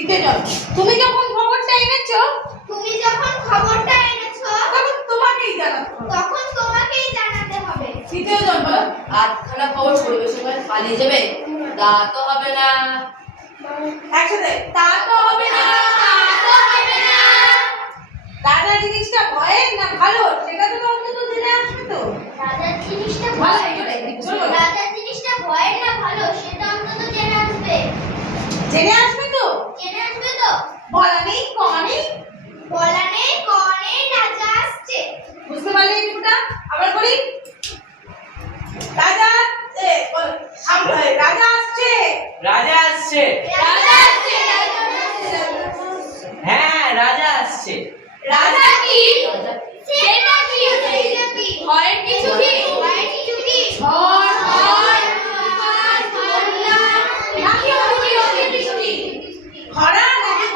দিতে যাও। তুমি যখন খবরটা এনেছো তখন তোমাকেই জানাতে হবে। তৃতীয় জন বলো। আধখানা খবর পরিবেশন করে পালিয়ে যাবে, তা তো হবে না। একসাথে, তা তো হবে না। রাজা জিনিসটা ভয়ের না ভালো সেটা তো অন্তত জেনে আসবে তো। রাজার জিনিসটা ভালো, ভয়ের না ভালো সেটা অন্তত জেনে আসবে জেনে আসবে তো। বলা নেই কমা নেই। রাজা আসছে। বুঝতে পারলে এইটুকুটা? আবার বলি। রাজা বলো। রাজা আসছে। রাজা আসছে। হ্যাঁ, রাজা আসছে। রাজা কি? সেটা কি? ভয়ের কিছু কি? ঝড় হয় নাকি অন্য কিছু কি? খরা নাকি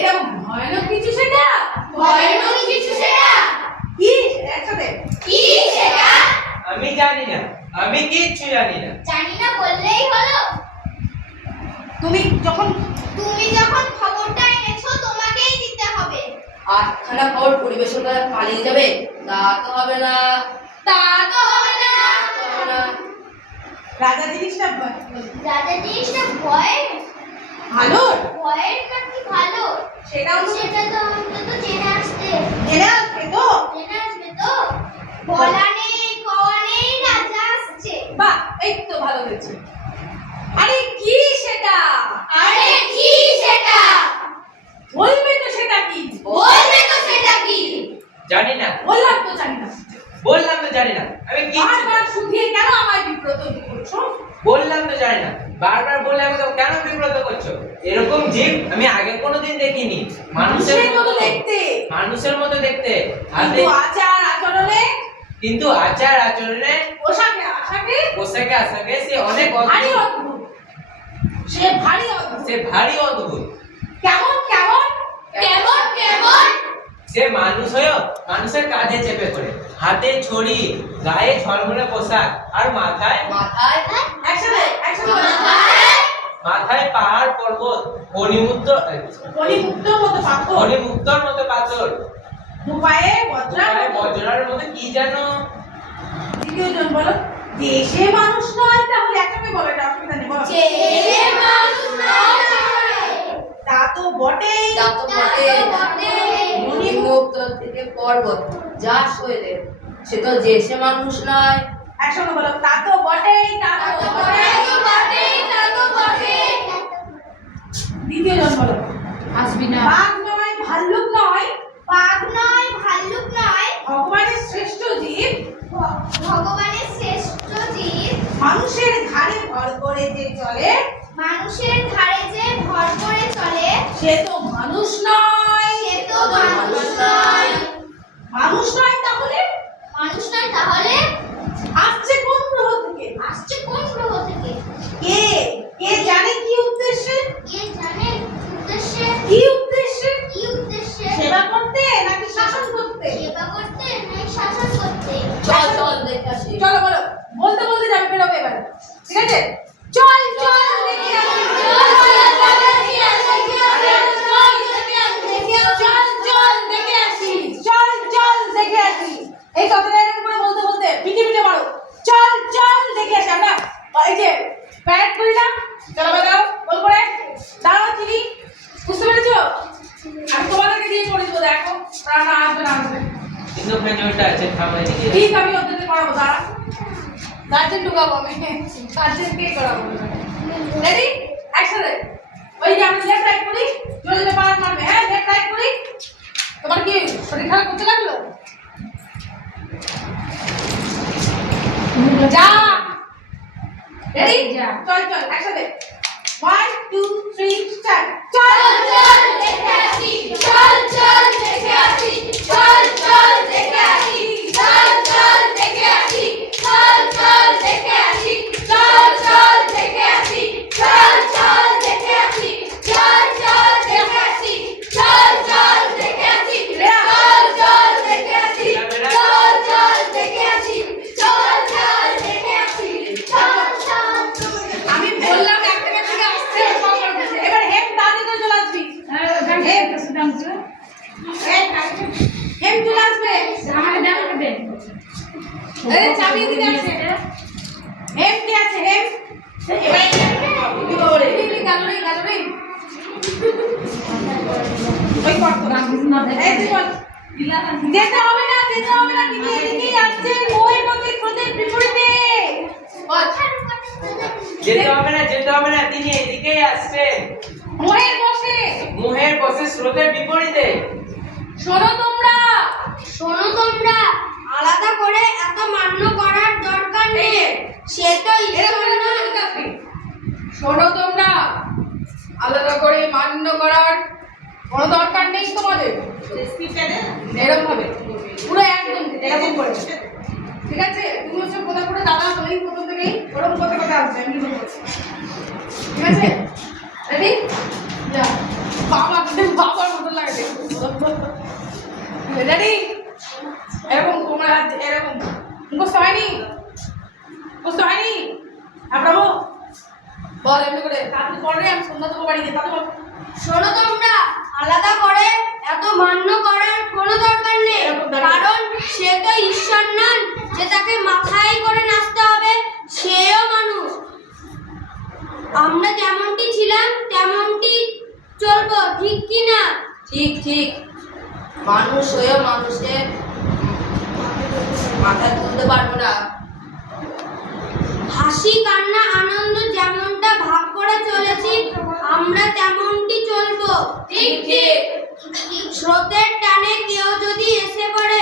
এরকম ভয়ানক কিছু সেটা? কি? একসাথে। আমি জানি না, আমি কিচ্ছু জানি না। জানি না বললেই হলো। তুমি যখন খবরটা এনেছো তোমাকেই দিতে হবে। আধখানা খবর পরিবেশন করে পালিয়ে যাবে, তা তো হবে না। রাজা জিনিসটা রাজা জিনিসটা ভয়ের ভালো নাকি ভালো সেটাও তো সেটা তো অন্তত জেনে আসবে তো। বলা নেই কওয়া নেই রাজা আসছে। বাহ, এই তো ভালো হয়েছে। আরে কি সেটা? বলবে তো সেটা কি? জানি না। বললাম তো জানি না। বললাম তো জানি না। আমি কিচ্ছু বারবার শুধিয়ে কেন আমায় বিব্রত করছো? বললাম তো জানি না। বারবার বলে আমাকে কেন বিব্রত করছো? এরকম জীব আমি আগে কোনোদিন দেখিনি। মানুষের মতো দেখতে। কিন্তু আচার আচরণে কিন্তু আচার আচরণে পোশাকে আশাকে সে অনেক ভারী অদ্ভুত। অদ্ভুত। সে ভারী অদ্ভুত। সে ভারী অদ্ভুত। কেমন সে মানুষ হয়েও মানুষের কাঁধে চেপে করে, হাতে ছড়ি, গায়ে ঝলমলে পোশাক, আর মাথায় একসাথে বলো। মাথায় পাহাড় পর্বত, মণিমুক্তর মতো পাথর। মতো পাথর, দুপায়ে বজ্রার মতো কি জানো। দ্বিতীয় জন বলো। দেশে মানুষ নয় তাহলে একসাথে বলো, এটা অসুবিধা নেই বলো। তা তো বটেই। মণিমুক্ত থেকে পর্বত যা শৈলে, সে তো দেশে মানুষ নয়। একসঙ্গে বলো। তা তো বটেই। দ্বিতীয় জন বলো। আসবি না। বাঘ নয় ভাল্লুক নয়, ভাল্লুক নয় ভগবানের শ্রেষ্ঠ জীব, ভগবানের শ্রেষ্ঠ জীব। মানুষের ঘাড়ে ভর করে যে চলে, মানুষের ধারে যে ভর করে চলে সে তো মানুষ নয়। মানুষ নয় তাহলে আসছে কোন গ্রহ থেকে? কে জানে কি উদ্দেশ্যে? কি উদ্দেশ্যে? সেবা করতে নাকি শাসন করতে? চল দেখে আসি। চলো বলো। বলতে বলতে যাবে, বেরোবে এবার। ঠিক আছে? চল দেখে আসি। দেখে আসি। এই কথাটা এরকম করে বলতে বলতে পিঠে মারো। চল দেখে আসি। আমরা এই যে প্যারেড করি না, চলো বাজাও বল করে দাঁড়াও চিনি। বুঝতে পেরেছো? আমি তোমাদেরকে দিয়ে করে দেবো, দেখো না আসবে। কিন্তু ওখানে ওইটা আছে, থামাই দিকে। ঠিক, আমি ওদেরকে করাবো। দাঁড়া, গার্জেন ঢুকাবো আমি। গার্জেনকে করাবো। রেডি? একসাথে। ওই যে আমি লেফট রাইট করি, জোরে পাড়া মারবে। হ্যাঁ, লেফট রাইট করি। তোমার কি শরীর খারাপ করতে লাগলো? যা। রেডি? চল একসাথে। 1 2 3 স্টার্ট। চল দেখে আসি। আমি বললাম আরে চাবি দিতে আছে হেম কি আছে হেম এবারে কি বলে গালুরি গালুরি ওই কর তো এই তুই বল যেতে হবে না দিদি এদিকে আসছে মোহের মধ্যে স্রোতের বিপরীতে বল যেতে হবে না তিনি এদিকেই আসবেন মোহের বসে স্রোতের বিপরীতে। শোনো তোমরা আলাদা করে এত মান্য করার দরকার নেই সে তো ঈশ্বর নয়। শোনো তোমরা আলাদা করে মান্য করার কোনো দরকার নেই তোমাদের এরকম ভাবে পুরো একদম এরকম করে ঠিক আছে তুমি হচ্ছে কোথা করে দাদা তুমি প্রথম থেকেই ওরকম কথা আসবে আমি বলবো ঠিক আছে রেডি যা বাবার মতো লাগে রেডি এরকম তোমার হাত এরকম মুখস্থ হয়নি আপনার বল এমনি করে তাড়াতাড়ি পড়ে আমি সন্ধ্যা দেবো বাড়ি গিয়ে তাড়াতাড়ি বল শোনো তোমরা আলাদা করে এত মান্য করার কোনো দরকার নেই কারণ সে তো ঈশ্বর নন যে তাকে মাথায় করে নাচতে হবে সেও মানুষ আমরা যেমনটি ছিলাম তেমনটি চলবো ঠিক কি না ঠিক মানুষ হয়েও মানুষের মাথায় তুলতে পারবো না। হাসি কান্না আনন্দ যেমনটা ভাগ করে চলেছি আমরা তেমনটি চলবো ঠিক স্রোতের টানে কেউ যদি এসে পড়ে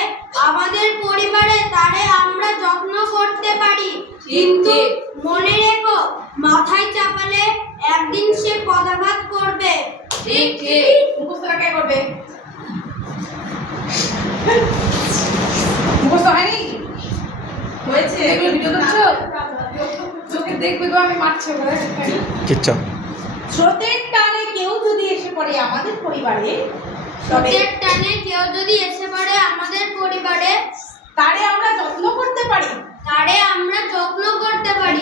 আমাদের পরিবারে তারে আমরা যত্ন করতে পারি কিন্তু মনে রেখো মাথায় চাপালে একদিন সে পদাঘাত করবে ঠিক মুখস্থটা কে করবে মুখস্থ হয়নি হয়েছে এগুলো ভিডিও করছো চোখে দেখবে তো আমি মারছি ওরা কিচ্ছা স্রোতের টানে কেউ যদি এসে পড়ে আমাদের পরিবারে তবে স্রোতের টানে কেউ যদি এসে পড়ে আমাদের পরিবারে তারে আমরা যত্ন করতে পারি তারে আমরা যত্ন করতে পারি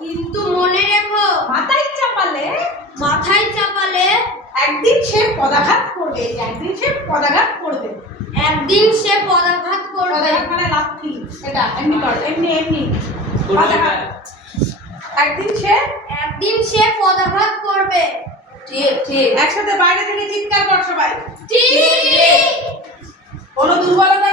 কিন্তু মনে রেখো মাথায় চাপালে একদিন সে পদাঘাত করবে পদাঘাত মানে লাথি এটা এমনি কর এমনি পদাঘাত একদিন সে পদাঘাত করবে ঠিক একসাথে বাইরে থেকে চিৎকার কর সবাই ঠিক কোনো দুর্বলতা